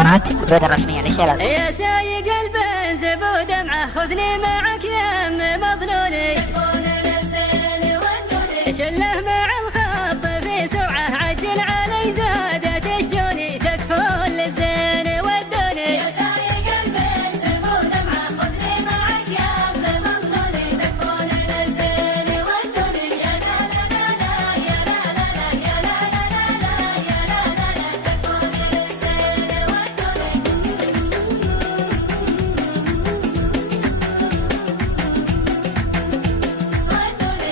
قناة البلد الرسمية للشلل. يا سايق البنز ودمعه خذني معك يا ام مظنوني، شله مع الخط في سرعة عجل علي زادت شجوني، تكفون للزين ودوني. يا سايق البنز ودمعه خذني معك يا ام مظنوني، تكفون للزين ودوني. يا لا لا لا لا يا لا لا لا يا لا لا لا لا يا لا لا لا تكفون للزين ودوني.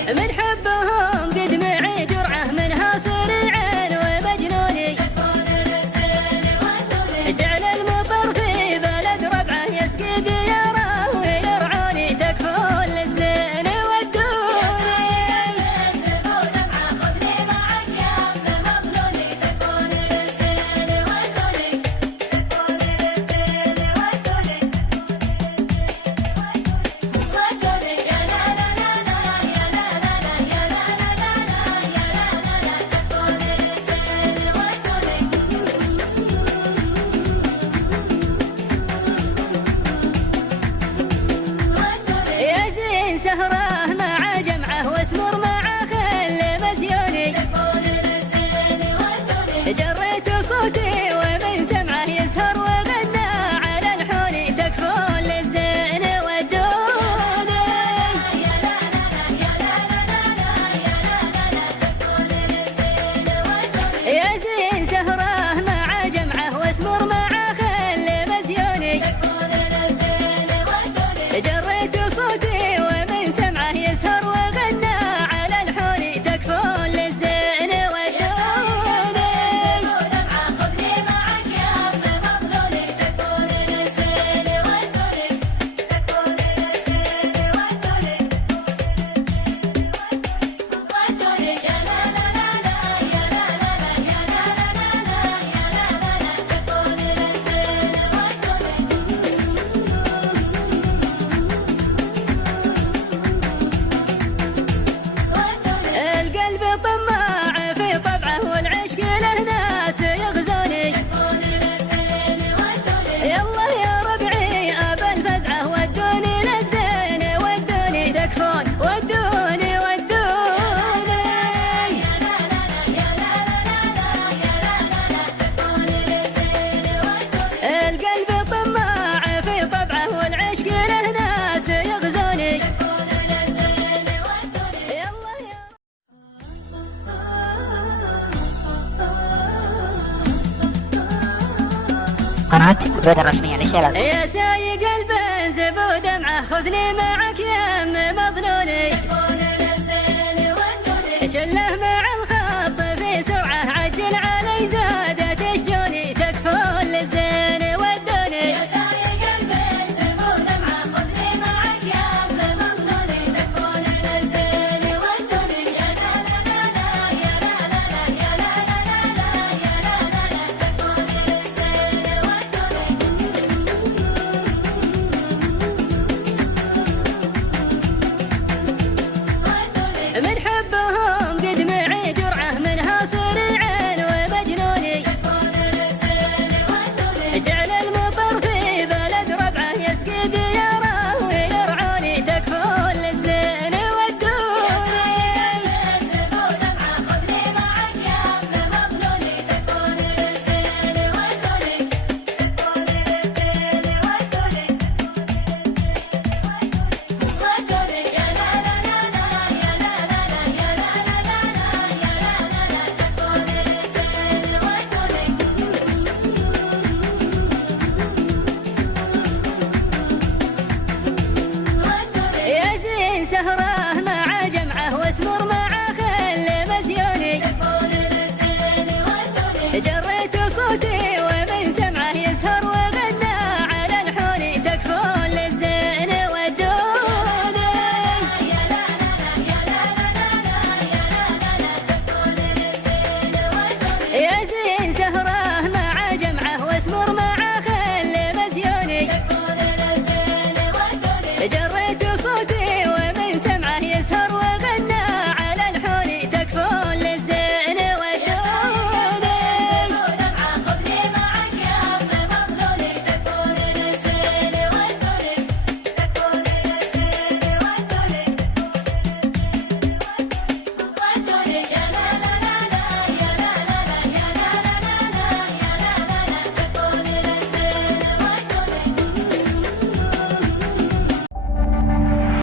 من حبهم قد معي جرعة منها سريعين ومجنوني، جعل المطر في بلد ربعه يسقي دياره ويرعوني، تكفون للزين ودوني. يا سايق ودمعه خذني معك يا ام مظنوني، تكفون للزين ودوني. ودوني يا لا لا لا لا يا لا لا لا يا لا لا لا لا يا لا لا لا تكفون للزين ودوني. يا زين سهره مع جمعه واسمر مع خل مزيوني، جريت صوتي ومن سمعه يسهر وغنى على الحوني، تكفون للزين ودوني. يا لا لا لا يا لا لا لا لا يا لا لا لا تكفون للزين ودوني. يا زين سهره مع جمعه واسمر مع خل مزيوني، جريت صوتي ومن سمعه يسهر وغنى على الحوني، تكفون للزين ودوني. ودمعه خذني معك يا ام مظنوني، تكفون للزين ودوني. ودوني يا لا لا لا لا يا لا لا لا يا لا لا لا لا يا لا لا لا تكفون للزين ودوني. القلب طماع في طبعه والعشق له ناس يغزوني، يلا يا ربعي ابا الفزعه ودوني للزين ودوني، تكفون ودوني ودوني. يا لا لا لا يا لا لا لا يا لا لا لا تكفون للزين ودوني. القلب طماع في طبعه والعشق له ناس يغزوني، يلا يا قناة البلد الرسمية للشلل. يا سايق البنز ودمعه خذني معك يا ام مظنوني، شله مع الخط في سرعة عجل علي زادت شجوني، تكفون للزين ودوني. يا سايق البنز ودمعه خذني معك يا ام مظنوني، تكفون للزين ودوني. يا لا لا لا لا يا لا لا لا يا لا لا لا لا يا لا لا لا تكفون للزين ودوني. من حبهم قد معي جرعة منها سريعين ومجنوني، جعل المطر في بلد ربعه يسقي دياره ويرعوني، تكفون للزين ودوني. يا سايق ودمعه خذني معك يا ام مظنوني، تكفون للزين ودوني. ودوني يا لا لا لا لا يا لا لا لا يا لا لا لا لا يا لا لا لا تكفون للزين ودوني. يا زين سهره مع جمعه واسمر مع خل مزيوني، جريت صوتي ومن سمعه يسهر وغنى على الحوني، تكفون للزين ودوني. يا لا لا لا يا لا لا لا لا يا لا لا لا تكفون للزين ودوني. يا زين سهره مع جمعه واسمر مع خل مزيوني، جريت